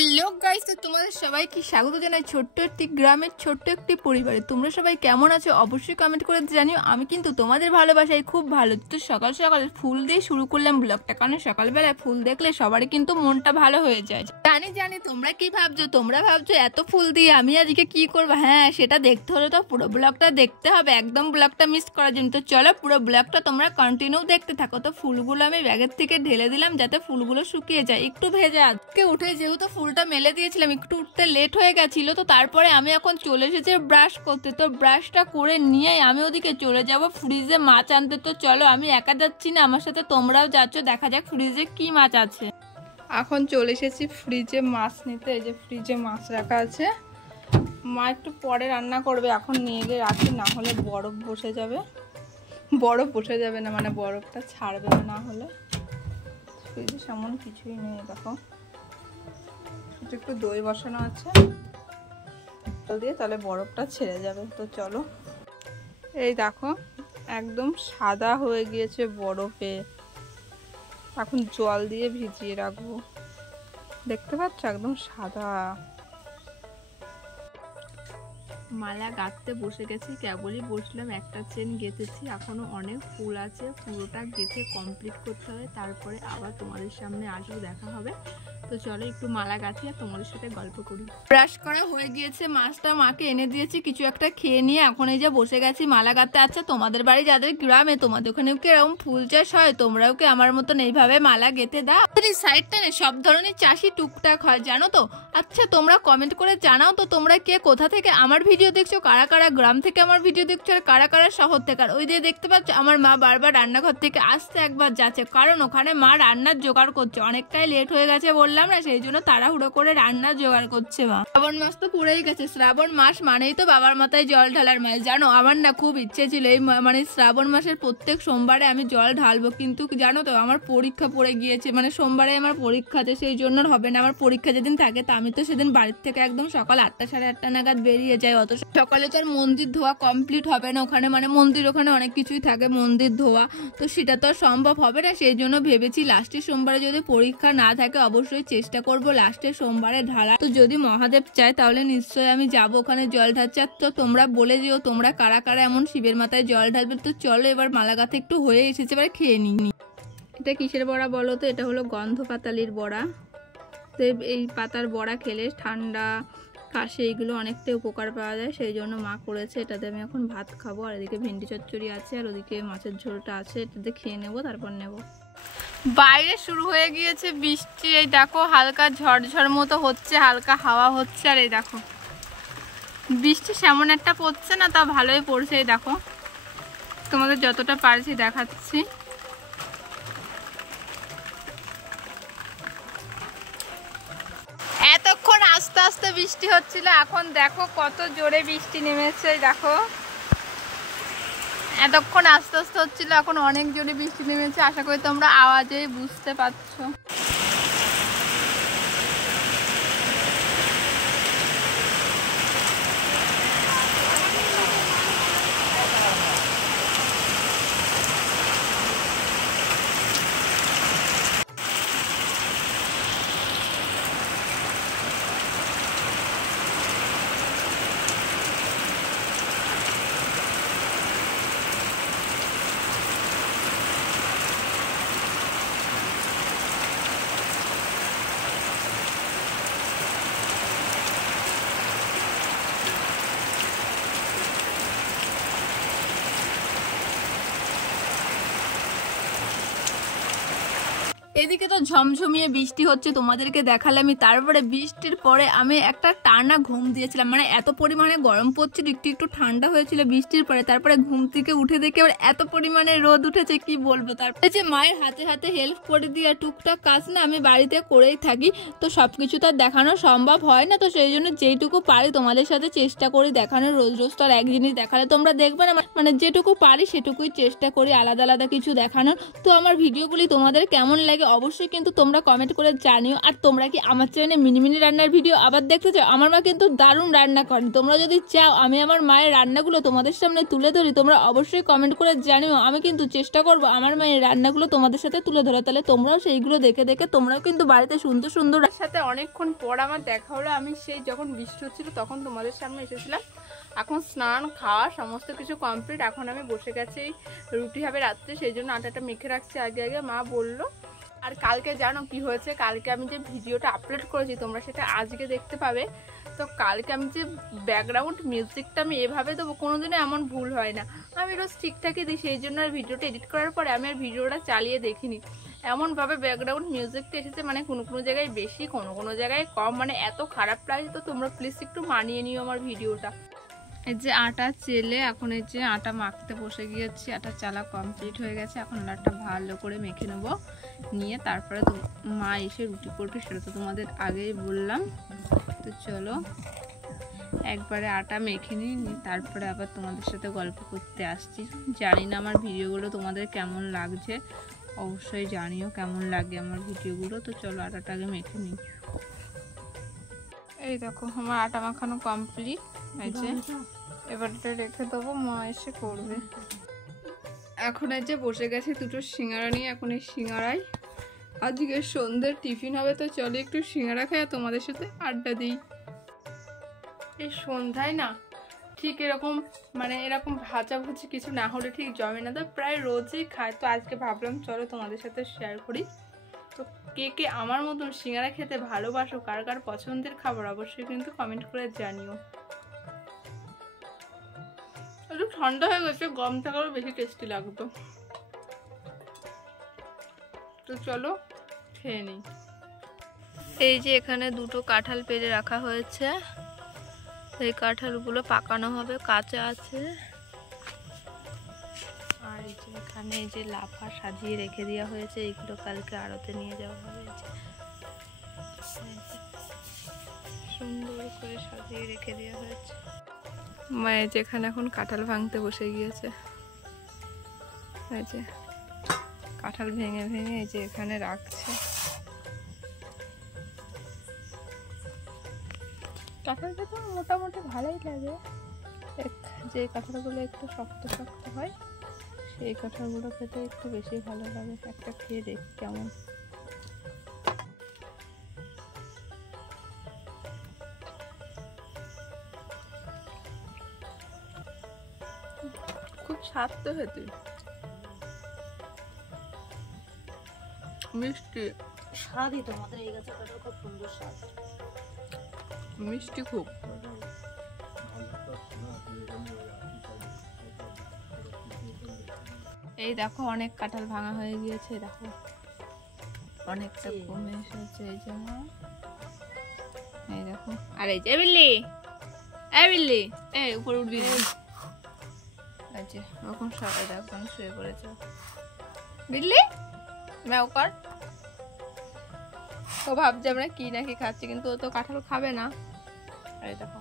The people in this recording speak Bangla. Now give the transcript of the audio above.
হ্যালো গাইস, তো তোমাদের সবাইকে স্বাগত জানাই ছোট্ট একটি গ্রামের ছোট্ট একটি পরিবারে। তোমরা সবাই কেমন আছো অবশ্যই কমেন্ট করে জানিও। আমি কিন্তু তোমাদের ভালোবাসায় খুব ভালো। তো সকাল সকাল ফুল দিয়ে শুরু করলাম ব্লগটা, কারণ সকালবেলায় ফুল দেখলে সবারই কিন্তু মনটা ভালো হয়ে যায়। জানি তোমরা কি ভাবছো, তোমরা ভাবছো এত ফুল দিয়ে আমি আজকে কি করবো। হ্যাঁ, সেটা দেখতে হলে তো পুরো ব্লগটা দেখতে হবে, একদম ব্লগটা মিস করার জন্য। তো চলো পুরো ব্লগটা তোমরা কন্টিনিউ দেখতে থাকো। তো ফুলগুলো আমি ব্যাগের থেকে ঢেলে দিলাম যাতে ফুলগুলো শুকিয়ে যায়, একটু ভেজা। আজকে উঠে যেহেতু ফুলটা মেলে দিয়েছিলাম, একটু উঠতে লেট হয়ে গেছিল। তো তারপরে আমি এখন চলে এসেছি ব্রাশ করতে। তো ব্রাশটা করে নিয়েই আমি ওদিকে চলে যাব ফ্রিজে মাছ আনতে। তো চলো, আমি একা যাচ্ছি না, আমার সাথে তোমরাও যাচ্ছ, দেখা যাক ফ্রিজে কি মাছ আছে। এখন চলে এসেছি ফ্রিজে মাছ নিতে। এই যে ফ্রিজে মাছ রাখা আছে। মা একটু পরে রান্না করবে, এখন নিয়ে গিয়ে রাখি, না হলে বরফ বসে যাবে। বরফ বসে যাবে না, মানে বরফটা ছাড়বে না হলে। ফ্রিজে সেমন কিছুই নেই, দেখো একটু দই বসানো আছে দিয়ে, তাহলে বরফটা ছেড়ে যাবে। তো চলো, এই দেখো একদম সাদা হয়ে গিয়েছে বরফে। এখন জল দিয়ে ভিজিয়ে রাখবো, দেখতে পাচ্ছ একদম সাদা। মালা গাঁথতে বসে গেছি, কেবলই বসলাম, একটা চেন গেঁথেছি, এখনো অনেক ফুল আছে, পুরোটা গেঁথে কমপ্লিট করতে হবে, তারপরে আবার তোমাদের সামনে আসবো, দেখা হবে। তো চলো একটু মালা গাঁথি আর তোমাদের সাথে গল্প করি। ব্রাশ করা হয়ে গিয়েছে, মাছটা মাকে এনে দিয়েছি, কিছু একটা খেয়ে নিয়ে এখন এই যে বসে গেছি মালা গাঁথতে। আচ্ছা, তোমাদের বাড়ি যাদের গ্রামে, তোমাদের ওখানেও কি এরকম ফুল চাষ হয়? তোমরাও কি আমার মতন এইভাবে মালা গেঁথে দাও? এই সাইডটা না সব ধরনের চাষই টুকটাক হয়, জানো তো। আচ্ছা, তোমরা কমেন্ট করে জানাও তো তোমরা কে কোথা থেকে আমার ভিডিও দেখছো, কারা কারা গ্রাম থেকে আমার ভিডিও দেখছো আর কারা কারা শহর থেকে। আর ওই দিয়ে দেখতে পাচ্ছ আমার মা বারবার রান্নাঘর থেকে আসতে একবার যাচ্ছে, কারণ ওখানে মা রান্নার জোগাড় করছে। অনেকটাই লেট হয়ে গেছে বললাম না, সেই জন্য তাড়াহুড়ো করে রান্নার জোগাড় করছে মা। শ্রাবণ মাস তো পুরেই গেছে, শ্রাবণ মাস মানেই তো বাবার মাথায় জল ঢালার মাস। জানো, আমার না খুব ইচ্ছে ছিল এই মানে শ্রাবণ মাসের প্রত্যেক সোমবারে আমি জল ঢালবো, কিন্তু জানো তো আমার পরীক্ষা পড়ে গিয়েছে, মানে সোমবারে আমার পরীক্ষা আছে, সেই জন্য হবে না। আমার পরীক্ষা যেদিন থাকে তা আমি তো সেদিন বাড়ির থেকে একদম সকাল 8টা সাড়ে 8টা নাগাদ বেরিয়ে যাই। অত সকালে তো আর মন্দির ধোয়া কমপ্লিট হবে না ওখানে, মানে মন্দির ওখানে অনেক কিছুই থাকে, মন্দির ধোয়া, তো সেটা তো আর সম্ভব হবে না। সেই জন্য ভেবেছি লাস্টের সোমবারে যদি পরীক্ষা না থাকে অবশ্যই চেষ্টা করবো লাস্টের সোমবারে ঢালা। তো যদি মহাদেব চায় তাহলে নিশ্চয়ই আমি যাবো ওখানে জল ঢালতে। তো তোমরা বলে দিও তোমরা কারা কারা এমন শিবের মাথায় জল ঢালবে। তো চলো এবার মালা গাঁথা একটু হয়ে এসেছে, এবার খেয়ে নিই। এটা কিসের বড়া বলো তো? এটা হলো গন্ধ পাতালির বড়া। তো এই পাতার বড়া খেলে ঠান্ডা কাশি এইগুলো অনেকটাই উপকার পাওয়া যায়, সেই জন্য মা করেছে। এটাতে আমি এখন ভাত খাবো, আর এদিকে ভেন্ডি চচ্চড়ি আছে, আর ওদিকে মাছের ঝোলটা আছে, এটাতে খেয়ে নেবো, তারপর নেব। বাইরে শুরু হয়ে গিয়েছে বৃষ্টি, এই দেখো হালকা ঝড়ঝড় মতো হচ্ছে, হালকা হাওয়া হচ্ছে। আর এই দেখো বৃষ্টি সেমন একটা পড়ছে না, তা ভালোই পড়ছে। এই দেখো তোমাদের যতটা পারছি দেখাচ্ছি। এতক্ষণ আস্তে আস্তে বৃষ্টি হচ্ছিল, এখন দেখো কত জোরে বৃষ্টি নেমেছে। দেখো এতক্ষণ আস্তে আস্তে হচ্ছিল, এখন অনেক জোরে বৃষ্টি নেমেছে। আশা করি তোমরা আওয়াজেই বুঝতে পারছো। এদিকে তো ঝমঝমিয়ে বৃষ্টি হচ্ছে, তোমাদেরকে দেখালামই। তারপরে বৃষ্টির পরে আমি একটা টানা ঘুম দিয়েছিলাম, মানে এত পরিমাণে গরম পড়ছিল, একটু একটু ঠান্ডা হয়েছিল বৃষ্টির পরে। তারপরে ঘুম থেকে উঠে দেখে আবার এত পরিমাণে রোদ উঠেছে, কি বলবো। তারপরে যে মায়ের হাতে হাতে হেল্প করে দিয়ে টুকটাক কাজ না আমি বাড়িতে করেই থাকি, তো সবকিছু তার দেখানো সম্ভব হয় না। তো সেই জন্য যেইটুকু পারি তোমাদের সাথে চেষ্টা করি দেখানোর। রোজ রোজ তো আর এক জিনিস দেখালে তোমরা দেখবে না, মানে যেটুকু পারি সেটুকুই চেষ্টা করি আলাদা আলাদা কিছু দেখানোর। তো আমার ভিডিওগুলি তোমাদের কেমন লাগে অবশ্যই কিন্তু তোমরা কমেন্ট করে জানিও। আর তোমরা কি আমার চ্যানেলে মিনি মিনি রান্নার ভিডিও আবার দেখতে চাও? আমার মা কিন্তু দারুণ রান্না করে। তোমরা যদি চাও আমি আমার মায়ের রান্নাগুলো তোমাদের সামনে তুলে ধরি, তোমরা অবশ্যই কমেন্ট করে জানিও। আমি কিন্তু চেষ্টা করব আমার মায়ের রান্নাগুলো তোমাদের সাথে তুলে ধরা, তাহলে তোমরাও সেইগুলো দেখে দেখে তোমরাও কিন্তু বাড়িতে সুন্দর সুন্দর সাথে। অনেকক্ষণ পর আমার দেখা হলো, আমি সেই যখন বৃষ্টি হচ্ছিল তখন তোমাদের সামনে এসেছিলাম। এখন স্নান খাওয়া সমস্ত কিছু কমপ্লিট, এখন আমি বসে গেছি, রুটি হবে রাত্রে, সেই জন্য আটাটা মেখে রাখছি আগে আগে, মা বললো। আর কালকে জানো কি হয়েছে, কালকে আমি যে ভিডিওটা আপলোড করেছি তোমরা সেটা আজকে দেখতে পাবে। তো কালকে আমি যে ব্যাকগ্রাউন্ড মিউজিকটা আমি এভাবে দেবো, কোনোদিনও এমন ভুল হয় না, আমি রোজ ঠিকঠাকই দিই। সেই জন্য আর ভিডিওটা এডিট করার পরে আমি আর ভিডিওটা চালিয়ে দেখিনি, এমনভাবে ব্যাকগ্রাউন্ড মিউজিকটা এসেছে, মানে কোনো কোনো জায়গায় বেশি কোনো কোনো জায়গায় কম, মানে এত খারাপ লাগে। তো তোমরা প্লিজ একটু মানিয়ে নিও আমার ভিডিওটা। এই যে আটা চেলে এখন এই যে আটা মাখতে বসে গিয়েছি, আটা চালা কমপ্লিট হয়ে গেছে, এখন আটাটা ভালো করে মেখে নেব, নিয়ে তারপরে তো মা এসে রুটি করবে, সেটা তো তোমাদের আগেই বললাম। তো চলো একবারে আটা মেখে নিই, তারপরে আবার তোমাদের সাথে গল্প করতে আসছি। জানি না আমার ভিডিওগুলো তোমাদের কেমন লাগছে, অবশ্যই জানিও কেমন লাগে আমার ভিডিওগুলো। তো চলো আটাটা আগে মেখে নিই। এই দেখো আমার আটা মাখানো কমপ্লিট হয়েছে, এবার এটা রেখে দেবো, মা এসে করবে। এখন এই যে বসে গেছে দুটো সিঙ্গারা নিয়ে, এখন এই সিঙ্গারাই আজকে সন্ধ্যের টিফিন হবে। তো চলো একটু সিঙ্গারা খাই আর তোমাদের সাথে আড্ডা দিই। এই সন্ধ্যায় না ঠিক এরকম মানে এরকম ভাজাভুজি কিছু না হলে ঠিক জমে না, তো প্রায় রোজই খাই। তো আজকে ভাবলাম চলো তোমাদের সাথে শেয়ার করি। তো কে কে আমার মতন সিঙ্গারা খেতে ভালোবাসো, কার কার পছন্দের খাবার অবশ্যই কিন্তু কমেন্ট করে জানিও। একটু ঠান্ডা হয়ে গেছে, গরম থাকারও বেশি টেস্টি লাগতো। তো চলো খেয়ে নিই। এই যে এখানে দুটো কাঁঠাল পেড়ে রাখা হয়েছে, এই কাঁঠালগুলো পাকানো হবে, কাঁচা আছে। আর এই যে এখানে এই যে লাফা সাজিয়ে রেখে দেওয়া হয়েছে, এইগুলো কালকে আড়তে নিয়ে যাওয়া হবে। সুন্দর করে সাজিয়ে রেখে দেওয়া হয়েছে। মায়ের যেখানে এখন কাঁঠাল ভাঙতে বসে গিয়েছে, এই যে কাঁঠাল ভেঙে ভেঙে এই যে এখানে রাখছে। কাঁঠালটা তো মোটামুটি ভালোই লাগে, যে কাঁঠালগুলো একটু শক্ত শক্ত হয় সেই কাঁঠালগুলো খেতে একটু বেশি ভালো লাগে। একটা খেয়ে দেখি কেমন। খুব স্বাদ তো খেতে, মিষ্টি স্বাদই তোমাদের এই গাছের কাঁঠাল খুব সুন্দর স্বাদ, মিষ্টি খুব। এই দেখো অনেক কাঁঠাল ভাঙা হয়ে গিয়েছে, দেখো অনেকটা কমে এসেছে। এই যে এই দেখো, আর এই যে বিল্লি, এই বিল্লি এই উপরে উঠবি না, এই যে ওরকম সবাই দেখো শুয়ে পড়েছে। বিল্লি ম্যাও কর। তো ভাবছি আমরা কি নাকি খাচ্ছি, কিন্তু ও তো কাঁঠাল খাবে না। এই দেখো